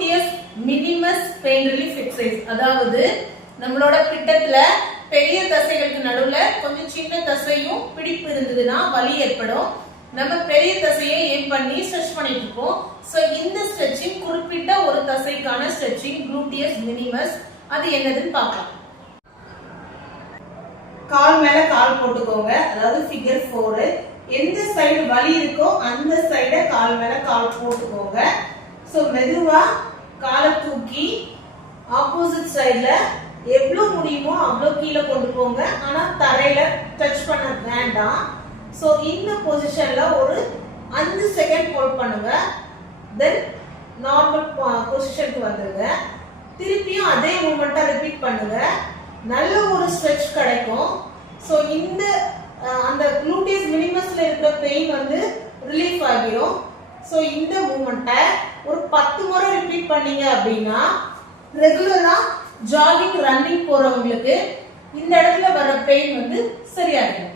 Gluteus minimus pain relief exercise அதாவது நம்மளோட பிட்டத்துல பெரிய தசைகளுக்கு நடுவுல கொஞ்சம் சின்ன தசையும் பிடிப்பு இருந்ததுன்னா வலி ஏற்படும். நம்ம பெரிய தசையை ஏம் பண்ணி ஸ்ட்ரெச் பண்ணிட்டு இருக்கோம் ஸோ இந்த ஸ்ட்ரெச்சிங் குறிப்பிட்ட ஒரு தசைக்கான ஸ்ட்ரெச்சிங் குளூட்டியஸ் மினிமஸ் அது என்னதுன்னு பார்க்கலாம். கால் மேல கால் போட்டுக்கோங்க. அதாவது ஃபிகர் ஃபோர் எந்த சைடு வலி இருக்கோ அந்த சைட கால் மேல கால் போட்டுக்கோங்க. ஸோ மெதுவாக காலை தூக்கி ஆப்போசிட் சைடில் எவ்வளோ முடியுமோ அவ்வளோ கீழே கொண்டு போங்க. ஆனால் தரையில் டச் பண்ண வேண்டாம். ஸோ இந்த பொசிஷனில் ஒரு அஞ்சு செகண்ட் ஹோல்ட் பண்ணுங்க. தென் நார்மல் பொசிஷனுக்கு வந்துடுங்க திருப்பியும் அதே மூமெண்ட்டை ரிப்பீட் பண்ணுங்க. நல்ல ஒரு ஸ்ட்ரெச் கிடைக்கும். ஸோ இந்த அந்த குளூட்டியஸ் மினிமஸில் இருக்கிற பெயின் வந்து ரிலீஃப் ஆகிரும். ஸோ இந்த மூமெண்ட்டை ஒரு பத்து முறை பண்ணீங்க அப்படின்னா ரெகுலரா ஜாகிங் ரன்னிங் போறவங்களுக்கு இந்த இடத்துல வர பெயின் வந்து சரியாகிடும்